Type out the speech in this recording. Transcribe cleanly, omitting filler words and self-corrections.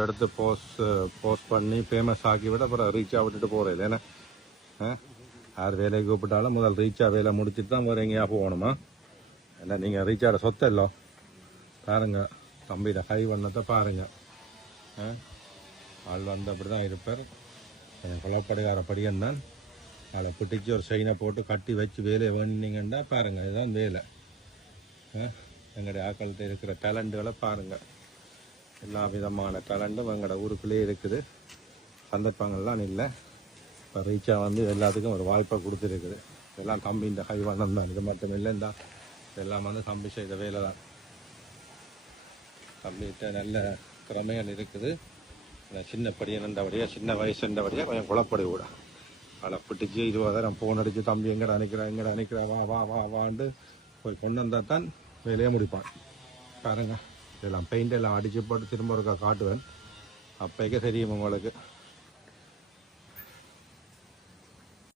எடுத்து போஸ்ட் பண்ணி ஃபேமஸ் ஆக்கி விட அப்புறம் ரீச்சாக விட்டுட்டு போகிறேன் ஏன்னா யார் வேலைக்கு கூப்பிட்டாலும் முதல் ரீச்சாக வேலை முடிச்சுட்டு தான் வேறு எங்கேயா போகணுமா ஏன்னா நீங்கள் ரீச்சாட சொத்தல்லோ பாருங்க தம்பியிட கை வண்ணத்தை பாருங்க ஆள் வந்து அப்படி தான் இருப்பார் குளப்படுகார படியன் தான் அதை பிடிச்சி ஒரு செயினை போட்டு கட்டி வச்சு வேலையை வேணுனீங்கன்னா பாருங்கள் இதுதான் வேலை எங்களுடைய ஆக்களத்தில் இருக்கிற டேலண்ட்டுகளை பாருங்கள் எல்லா விதமான டேலண்ட்டும் எங்களோட ஊருக்குள்ளேயே இருக்குது சந்தர்ப்பங்கள்லாம் இல்லை இப்போ ரீச்சாக வந்து எல்லாத்துக்கும் ஒரு வாய்ப்பை கொடுத்துருக்குது இதெல்லாம் தம்பி இந்த கைவானம் தான் இது மட்டும் இல்லை இந்த இதெல்லாம் வந்து தம்பி செய்த வேலை தான் தம்பிகிட்ட நல்ல திறமைகள் இருக்குது சின்ன படியன்றபடியாக சின்ன வயசுன்றபடியாக கொஞ்சம் குழப்படி கூட அதை பிடிச்சி 20,000 ஃபோன் அடித்து தம்பி எங்கடா அனுக்கிறா வா வா வா வாண்டு போய் கொண்டு வந்தால் தான் வேலையை முடிப்பான் பாருங்க இதெல்லாம் பெயிண்ட் எல்லாம் அடித்து போட்டு திரும்ப ஒருக்கா காட்டுவேன் அப்போக்கே தெரியும் உங்களுக்கு